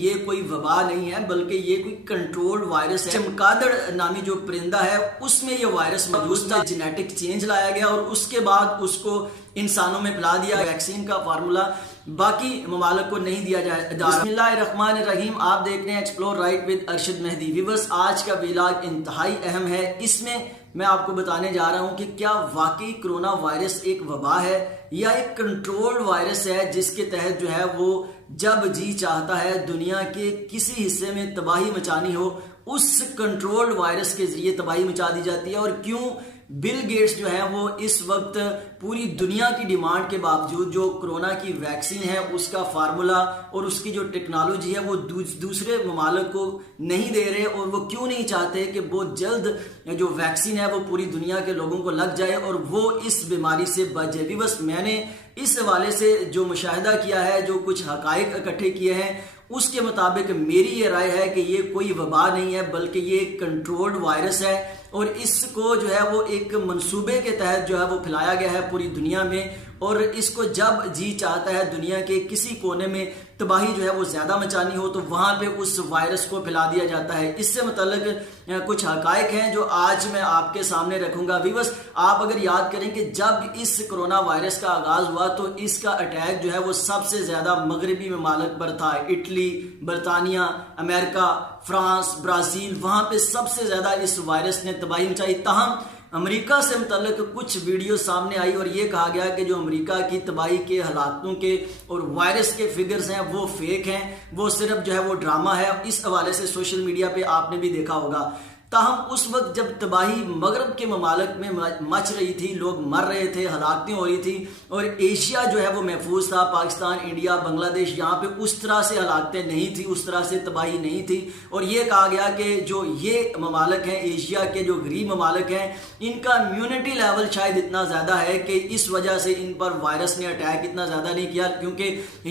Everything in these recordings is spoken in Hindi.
ये कोई वबा नहीं है बल्कि ये कोई कंट्रोल्ड वायरस है। चमगादड़ नामी जो परिंदा है उसमें ये वायरस मौजूद था, जेनेटिक चेंज लाया गया और उसके बाद उसको इंसानों में फैला दिया। वैक्सीन का फार्मूला बाकी ममालिक को नहीं दिया जाए। बिस्मिल्लाहिर्रहमानिर्रहीम, आप देख रहे हैं explore right with Arshad Mehdi. Viewers, आज का व्लॉग इंतहाई अहम है। इसमें मैं आपको बताने जा रहा हूं कि क्या वाकई कोरोना वायरस एक वबा है या एक कंट्रोल्ड वायरस है जिसके तहत जो है वो जब जी चाहता है दुनिया के किसी हिस्से में तबाही मचानी हो उस कंट्रोल्ड वायरस के जरिए तबाही मचा दी जाती है। और क्यों बिल गेट्स जो है वो इस वक्त पूरी दुनिया की डिमांड के बावजूद जो कोरोना की वैक्सीन है उसका फार्मूला और उसकी जो टेक्नोलॉजी है वो दूसरे ममालिक को नहीं दे रहे, और वो क्यों नहीं चाहते कि बहुत जल्द जो वैक्सीन है वो पूरी दुनिया के लोगों को लग जाए और वो इस बीमारी से बच जाए। बस मैंने इस हवाले से जो मुशाहिदा किया है, जो कुछ हकाइक इकट्ठे किए हैं, उसके मुताबिक मेरी ये राय है कि ये कोई वबा नहीं है बल्कि ये एक कंट्रोल्ड वायरस है और इसको जो है वो एक मंसूबे के तहत जो है वो फैलाया गया है पूरी दुनिया में। और इसको जब जी चाहता है दुनिया के किसी कोने में तबाही जो है वो ज्यादा मचानी हो तो वहां पे उस वायरस को फैला दिया जाता है। इससे मुतल्लिक कुछ हकाइक हैं जो आज मैं आपके सामने रखूंगा। व्यूअर्स, आप अगर याद करें कि जब इस कोरोना वायरस का आगाज हुआ तो इसका अटैक जो है वो सबसे ज्यादा मगरबी ममालिक पर था। इटली, बरतानिया, अमेरिका, फ्रांस, ब्राजील, वहां पे सबसे ज्यादा इस वायरस ने तबाही मचाई। ताहम अमेरिका से मुतल्लिक कुछ वीडियो सामने आई और ये कहा गया कि जो अमेरिका की तबाही के हालातों के और वायरस के फिगर्स हैं वो फेक हैं, वो सिर्फ जो है वो ड्रामा है। इस हवाले से सोशल मीडिया पे आपने भी देखा होगा। ताहम उस वक्त जब तबाही मगरब के ममालिक में मच रही थी, लोग मर रहे थे, हलाकतें हो रही थी और एशिया जो है वो महफूज था। पाकिस्तान, इंडिया, बांग्लादेश, यहाँ पे उस तरह से हलाकतें नहीं थी, उस तरह से तबाही नहीं थी। और ये कहा गया कि जो ये ममालिक हैं, एशिया के जो गरीब ममालिक हैं, इनका इम्यूनिटी लेवल शायद इतना ज़्यादा है कि इस वजह से इन पर वायरस ने अटैक इतना ज़्यादा नहीं किया, क्योंकि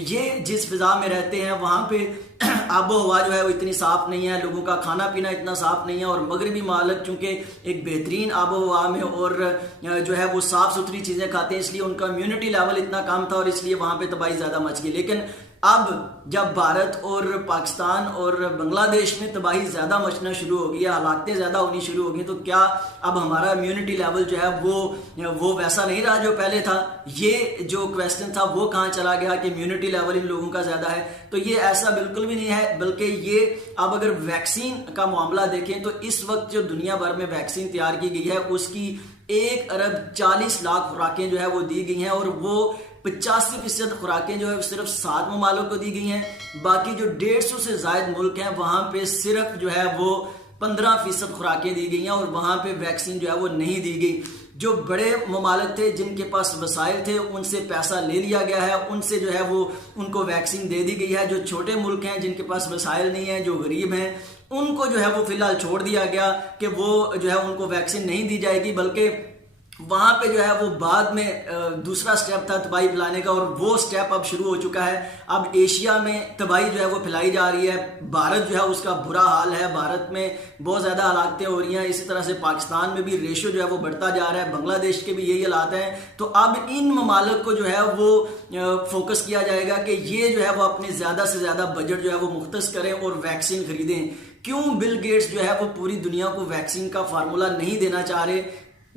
ये जिस फिजा में रहते हैं वहाँ पे आबो हवा जो है वो इतनी साफ नहीं है, लोगों का खाना पीना इतना साफ नहीं है। और मगरबी मालिक चूंकि एक बेहतरीन आबो हवा में और जो है वो साफ सुथरी चीजें खाते हैं, इसलिए उनका इम्यूनिटी लेवल इतना कम था और इसलिए वहां पे तबाही ज्यादा मच गई। लेकिन अब जब भारत और पाकिस्तान और बांग्लादेश में तबाही ज्यादा मचना शुरू हो गई है, हलाकतें ज्यादा होनी शुरू हो गई, तो क्या अब हमारा इम्यूनिटी लेवल जो है वो वैसा नहीं रहा जो पहले था? ये जो क्वेश्चन था वो कहाँ चला गया कि इम्यूनिटी लेवल इन लोगों का ज्यादा है? तो ये ऐसा बिल्कुल भी नहीं है, बल्कि ये अब अगर वैक्सीन का मामला देखें तो इस वक्त जो दुनिया भर में वैक्सीन तैयार की गई है उसकी 1 अरब 40 लाख खुराकें जो है वो दी गई हैं और वो 85% खुराकें जो है सिर्फ 7 ममालिक को दी गई हैं। बाकी जो 150 से ज्यादा मुल्क हैं वहां पे सिर्फ जो है वो 15% खुराकें दी गई हैं और वहां पे वैक्सीन जो है वो नहीं दी गई। जो बड़े ममालिक थे जिनके पास वसाइल थे उनसे पैसा ले लिया गया है, उनसे जो है वो उनको वैक्सीन दे दी गई है। जो छोटे मुल्क हैं जिनके पास वसाइल नहीं है, जो गरीब हैं, उनको जो है वो फिलहाल छोड़ दिया गया कि वो जो है उनको वैक्सीन नहीं दी जाएगी, बल्कि वहां पे जो है वो बाद में दूसरा स्टेप था तबाही फैलाने का और वो स्टेप अब शुरू हो चुका है। अब एशिया में तबाही जो है वो फैलाई जा रही है। भारत जो है उसका बुरा हाल है, भारत में बहुत ज्यादा हलाकतें हो रही हैं। इसी तरह से पाकिस्तान में भी रेशो जो है वो बढ़ता जा रहा है, बांग्लादेश के भी यही हालात हैं। तो अब इन ममालिक को जो है वो फोकस किया जाएगा कि ये जो है वो अपने ज्यादा से ज्यादा बजट जो है वो मुख्तस करें और वैक्सीन खरीदें। क्यों बिल गेट्स जो है वो पूरी दुनिया को वैक्सीन का फार्मूला नहीं देना चाह रहे?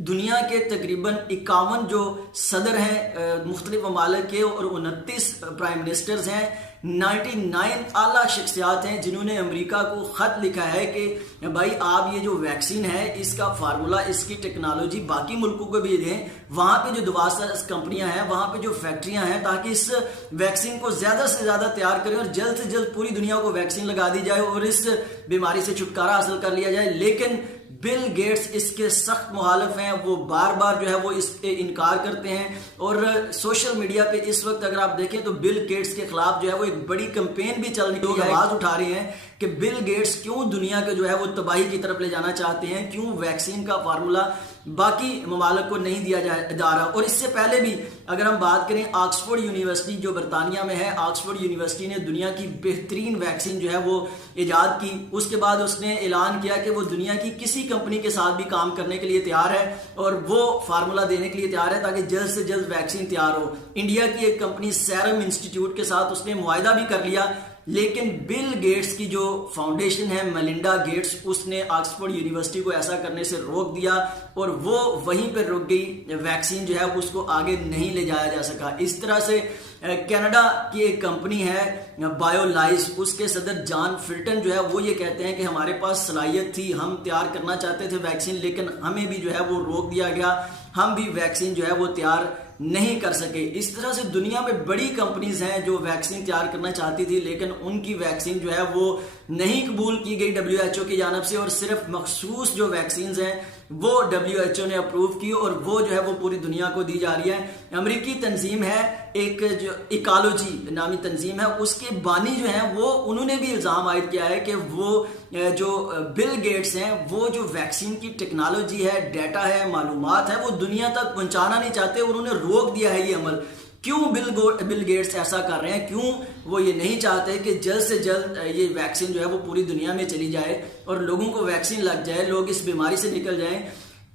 दुनिया के तकरीबन 51 जो सदर हैं मुख्तलिफ ममालिक के और 29 प्राइम मिनिस्टर्स हैं, 99 आला शख्सियात हैं जिन्होंने अमेरिका को खत लिखा है कि भाई आप ये जो वैक्सीन है इसका फार्मूला, इसकी टेक्नोलॉजी बाकी मुल्कों को भी दें, वहां पे जो दवा कंपनियां हैं, वहां पे जो फैक्ट्रियां हैं, ताकि इस वैक्सीन को ज्यादा से ज्यादा तैयार करें और जल्द से जल्द पूरी दुनिया को वैक्सीन लगा दी जाए और इस बीमारी से छुटकारा हासिल कर लिया जाए। लेकिन बिल गेट्स इसके सख्त मुखालिफ हैं, वो बार बार जो है वो इस पे इनकार करते हैं और सोशल मीडिया पे इस वक्त अगर आप देखें तो बिल गेट्स के खिलाफ जो है वो एक बड़ी कैंपेन भी चल रही है। आवाज उठा रहे हैं कि बिल गेट्स क्यों दुनिया के जो है वो तबाही की तरफ ले जाना चाहते हैं, क्यों वैक्सीन का फार्मूला बाकी ममालिक को नहीं दिया जा रहा। और इससे पहले भी अगर हम बात करें, ऑक्सफोर्ड यूनिवर्सिटी जो बरतानिया में है, ऑक्सफोर्ड यूनिवर्सिटी ने दुनिया की बेहतरीन वैक्सीन जो है वो इजाद की। उसके बाद उसने ऐलान किया कि वो दुनिया की किसी कंपनी के साथ भी काम करने के लिए तैयार है और वो फार्मूला देने के लिए तैयार है ताकि जल्द से जल्द वैक्सीन तैयार हो। इंडिया की एक कंपनी सेरम इंस्टीट्यूट के साथ उसने मुआहिदा भी कर लिया लेकिन बिल गेट्स की जो फाउंडेशन है मेलिंडा गेट्स, उसने ऑक्सफोर्ड यूनिवर्सिटी को ऐसा करने से रोक दिया और वो वहीं पर रुक गई। वैक्सीन जो है उसको आगे नहीं ले जाया जा सका। इस तरह से कनाडा की एक कंपनी है बायोलाइज, उसके सदर जॉन फिल्टन जो है वो ये कहते हैं कि हमारे पास सलाहियत थी, हम तैयार करना चाहते थे वैक्सीन, लेकिन हमें भी जो है वो रोक दिया गया, हम भी वैक्सीन जो है वो तैयार नहीं कर सके। इस तरह से दुनिया में बड़ी कंपनीज हैं जो वैक्सीन तैयार करना चाहती थी, लेकिन उनकी वैक्सीन जो है वो नहीं कबूल की गई WHO की जानब से, और सिर्फ मखसूस जो वैक्सीन हैं वो WHO ने अप्रूव की और वो जो है वो पूरी दुनिया को दी जा रही है। अमेरिकी तंजीम है एक जो इकोलॉजी नामी तंजीम है, उसके बानी जो है वो उन्होंने भी इल्ज़ाम आयद किया है कि वो जो बिल गेट्स हैं वो जो वैक्सीन की टेक्नोलॉजी है, डाटा है, मालूमात है, वो दुनिया तक पहुंचाना नहीं चाहते और उन्होंने रोक दिया है ये अमल। क्यों बिल गेट्स ऐसा कर रहे हैं? क्यों वो ये नहीं चाहते कि जल्द से जल्द ये वैक्सीन जो है वो पूरी दुनिया में चली जाए और लोगों को वैक्सीन लग जाए, लोग इस बीमारी से निकल जाएं?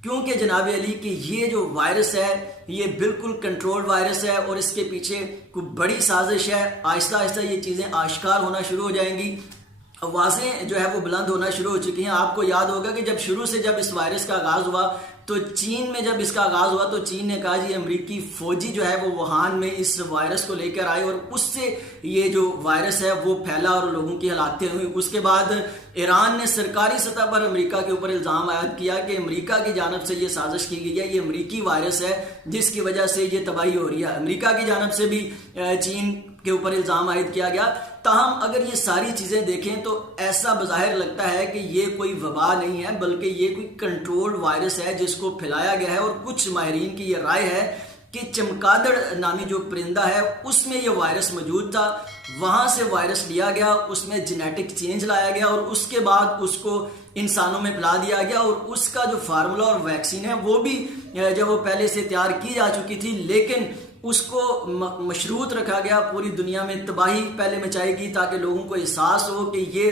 क्योंकि जनाब अली कि ये जो वायरस है ये बिल्कुल कंट्रोल्ड वायरस है और इसके पीछे कोई बड़ी साजिश है। आहिस्ता आहिस्ता ये चीज़ें आश्कार होना शुरू हो जाएंगी, आवाज़ें जो है वो बुलंद होना शुरू हो चुकी हैं। आपको याद होगा कि जब इस वायरस का आगाज़ हुआ तो चीन में जब इसका आगाज़ हुआ तो चीन ने कहा जी अमेरिकी फौजी जो है वो वुहान में इस वायरस को लेकर आए और उससे ये जो वायरस है वो फैला और लोगों की हलाकतें हुई। उसके बाद ईरान ने सरकारी सतह पर अमेरिका के ऊपर इल्ज़ाम आयद किया कि अमेरिका की जानब से ये साजिश की गई है, ये अमेरिकी वायरस है जिसकी वजह से ये तबाही हो रही है। अमेरिका की जानब से भी चीन के ऊपर इल्ज़ाम आयद किया गया। ताहम अगर ये सारी चीज़ें देखें तो ऐसा बज़ाहिर लगता है कि ये कोई वबा नहीं है, बल्कि ये कोई कंट्रोल्ड वायरस है जिसको फैलाया गया है। और कुछ माहिरीन की ये राय है कि चमगादड़ नामी जो परिंदा है उसमें ये वायरस मौजूद था, वहां से वायरस लिया गया, उसमें जेनेटिक चेंज लाया गया और उसके बाद उसको इंसानों में फैला दिया गया और उसका जो फार्मूला और वैक्सीन है वो भी जब वो पहले से तैयार की जा चुकी थी, लेकिन उसको मशरूत रखा गया। पूरी दुनिया में तबाही पहले मचाएगी ताकि लोगों को एहसास हो कि ये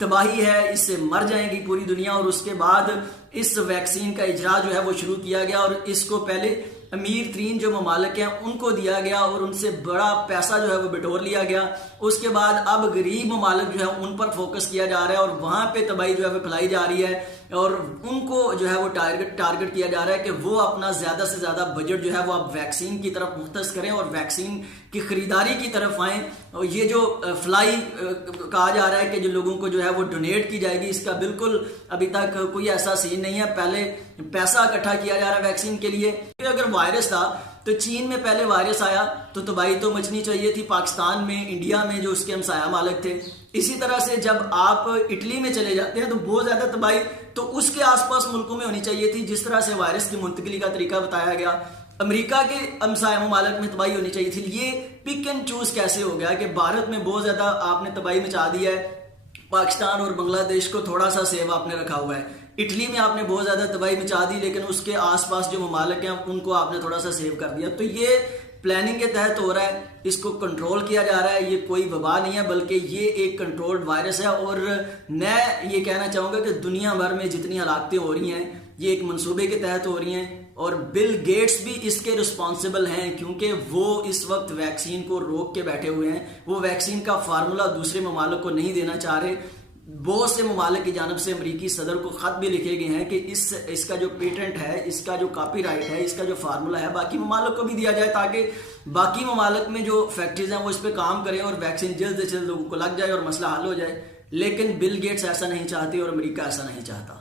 तबाही है, इससे मर जाएगी पूरी दुनिया, और उसके बाद इस वैक्सीन का इजरा जो है वो शुरू किया गया और इसको पहले अमीर तरीन जो ममालिक हैं उनको दिया गया और उनसे बड़ा पैसा जो है वो बटोर लिया गया। उसके बाद अब गरीब ममालिक जो है उन पर फोकस किया जा रहा है और वहां पे तबाही जो है वो फैलाई जा रही है और उनको जो है वो टारगेट किया जा रहा है कि वो अपना ज्यादा से ज्यादा बजट जो है वो अब वैक्सीन की तरफ मुख्तस करें और वैक्सीन की खरीदारी की तरफ आए। और ये जो फ्लाई कहा जा रहा है कि जो लोगों को जो है वो डोनेट की जाएगी, इसका बिल्कुल अभी तक कोई ऐसा सीन नहीं है। पहले पैसा इकट्ठा किया जा रहा है वैक्सीन के लिए। अगर वायरस था तो चीन में पहले वायरस आया तो तबाही तो मचनी चाहिए थी, पाकिस्तान में, इंडिया में जो उसके हमसाया मालिक थे। इसी तरह से जब आप इटली में चले जाते हैं तो बहुत ज्यादा तबाही तो उसके आसपास मुल्कों में होनी चाहिए थी। जिस तरह से वायरस की मुंतकिली का तरीका बताया गया, अमेरिका के हमसाया ममालिक में तबाही होनी चाहिए थी। ये पिक एंड चूज कैसे हो गया कि भारत में बहुत ज्यादा आपने तबाही मचा दी है, पाकिस्तान और बांग्लादेश को थोड़ा सा सेव आपने रखा हुआ है, इटली में आपने बहुत ज्यादा तबाही मचा दी लेकिन उसके आसपास जो ममालिक हैं उनको आपने थोड़ा सा सेव कर दिया। तो ये प्लानिंग के तहत हो रहा है, इसको कंट्रोल किया जा रहा है। ये कोई वबा नहीं है बल्कि ये एक कंट्रोल्ड वायरस है। और मैं ये कहना चाहूंगा कि दुनिया भर में जितनी हलाकतें हो रही हैं ये एक मंसूबे के तहत हो रही हैं और बिल गेट्स भी इसके रिस्पॉन्सिबल हैं क्योंकि वो इस वक्त वैक्सीन को रोक के बैठे हुए हैं। वो वैक्सीन का फार्मूला दूसरे ममालिक को नहीं देना चाह रहे। बहुत से ममालिक की जानब से अमरीकी सदर को खत भी लिखे गए हैं कि इसका जो पेटेंट है, इसका जो कॉपीराइट है, इसका जो फार्मूला है बाकी ममालिक को भी दिया जाए ताकि बाकी ममालिक में जो फैक्ट्रीज हैं वो इस पर काम करें और वैक्सीन जल्द से जल्द लोगों को लग जाए और मसला हल हो जाए। लेकिन बिल गेट्स ऐसा नहीं चाहते और अमेरिका ऐसा नहीं चाहता।